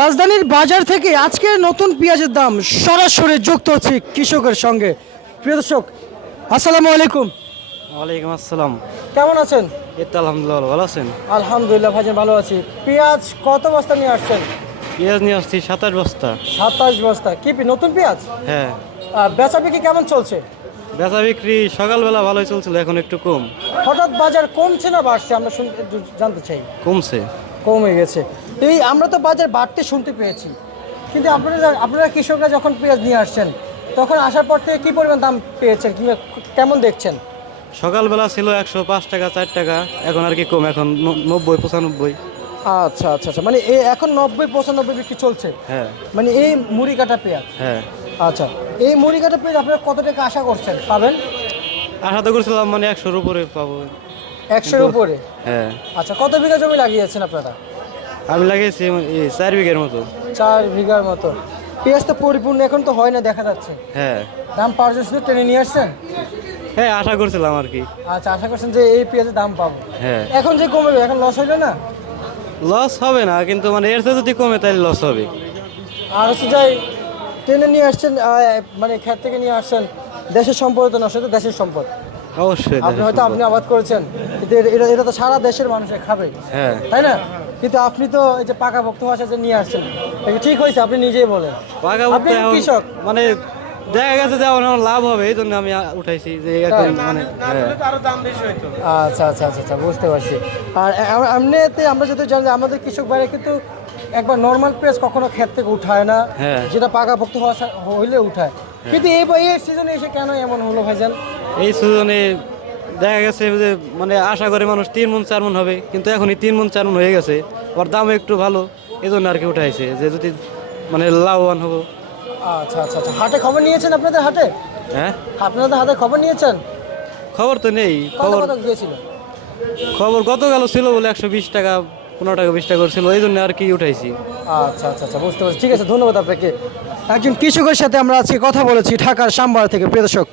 রাজধানীর বাজার থেকে আজকে নতুন পেঁয়াজের দাম সরাসরি যুক্ত হচ্ছে কৃষকের সঙ্গে। প্রিয় দর্শক, আসসালামু আলাইকুম। ওয়ালাইকুম আসসালাম। কেমন আছেন? এই তো আলহামদুলিল্লাহ, ভালো আছেন? আলহামদুলিল্লাহ ভাইজান, ভালো আছি। পেঁয়াজ কত বস্তা নিয়ে আসছেন? পেঁয়াজ নিয়ে আসছি 27 বস্তা। 27 বস্তা। কি নতুন পেঁয়াজ? হ্যাঁ, বেচা বিক্রি কেমন চলছে? বেচা বিক্রি সকালবেলা ভালোই চলছিল, এখন একটু কম। হঠাৎ বাজার কমছে না বাড়ছে? আমরা একটু জানতে চাই। কমছে। কমে গেছে। এই আমরা তো বাজার বাড়তে শুনতে পেয়েছি, কিন্তু আপনারা কৃষকরা যখন পেঁয়াজ নিয়ে আসছেন তখন আসার পর থেকে কি পরিমাণ দাম পেয়েছেন কিংবা কেমন দেখছেন? সকালবেলা ছিল 105 টাকা 4 টাকা, এখন আর কি কম, এখন 90 95। আচ্ছা আচ্ছা আচ্ছা, মানে এখন 90-95 বিক্রি চলছে। হ্যাঁ মানে এই মুড়ি কাটা পেঁয়াজ। হ্যাঁ, আচ্ছা, এই মুড়ি কাটা পেঁয়াজ আপনারা কত টাকা আশা করছেন পাবেন? আশা তো করছিলাম মানে 100-র উপরে পাবো। 100-এর উপরে? হ্যাঁ। আচ্ছা, কত বিঘা জমি লাগিয়েছেন আপনারা? আমি লাগিয়েছি 4 বিঘার মতো। 4 বিঘার মতো। পেঁয়াজ তো পরিপূর্ণ এখন তো হয় না দেখা যাচ্ছে। হ্যাঁ দাম পাওয়ার জন্য শুধু টেনে নিয়ে আসছেন? হ্যাঁ, আশা করছিলাম আর কি। আচ্ছা, আশা করছেন যে এই পেঁয়াজের দাম পাবো। হ্যাঁ, এখন যে কমবে এখন লস হইল না? লস হবে না, কিন্তু মানে এর চেয়ে যদি কমে তাহলে লস হবে। আর হচ্ছে যাই টেনে নিয়ে আসছেন, মানে ক্ষেত থেকে নিয়ে আসছেন, দেশের সম্পদ তো নষ্ট, তো দেশের সম্পদ। অবশ্যই আপনি হয়তো আপনি আবাদ করেছেন, কিন্তু এটা তো সারা দেশের মানুষে খাবে, হ্যাঁ। তাই না? কিন্তু আপনি তো এই যে পাকাপোক্ত ভাষা যে নিয়ে আসছেন, এটা ঠিক হয়েছে? আপনি নিজেই বলেন, আপনি কৃষক। মানে দেখা গেছে যে আমার লাভ হবে, এই জন্য আমি উঠাইছি যে এখন মানে আচ্ছা আচ্ছা আচ্ছা আচ্ছা, বুঝতে পারছি। আর এমনিতে আমরা যদি জানি যে আমাদের কৃষক ভাইরা কিন্তু একবার নর্মাল পেঁয়াজ কখনো ক্ষেত থেকে উঠায় না, হ্যাঁ। যেটা পাকাপোক্ত হইলে উঠায়। কিন্তু এই সিজনে এসে কেন এমন হলো ভাইজান? এই সিজনে দেখা গেছে যে মানে আশা করে মানুষ 3 মণ 4 মণ হবে, কিন্তু এখনই 3 মণ 4 মণ হয়ে গেছে। ওর দাম একটু ভালো, এই জন্য আর কি উঠাইছে যে যদি মানে লাভবান হবো। আচ্ছা আচ্ছা আচ্ছা, হাটে খবর নিয়েছেন? আপনাদের হাটে, হ্যাঁ, আপনাদের হাতে খবর নিয়েছেন? খবর তো নেই। কত কত গিয়েছিল? খবর গতকাল ছিল বলে 120 টাকা 15 টাকা 20 টাকা ছিল, এই জন্য আর কি উঠাইছি। আচ্ছা আচ্ছা আচ্ছা, বুঝতে পারছি। ঠিক আছে, ধন্যবাদ আপনাকে। একজন কৃষকের সাথে আমরা আজকে কথা বলেছি ঢাকার শ্যামবাজার থেকে। প্রিয় দর্শক,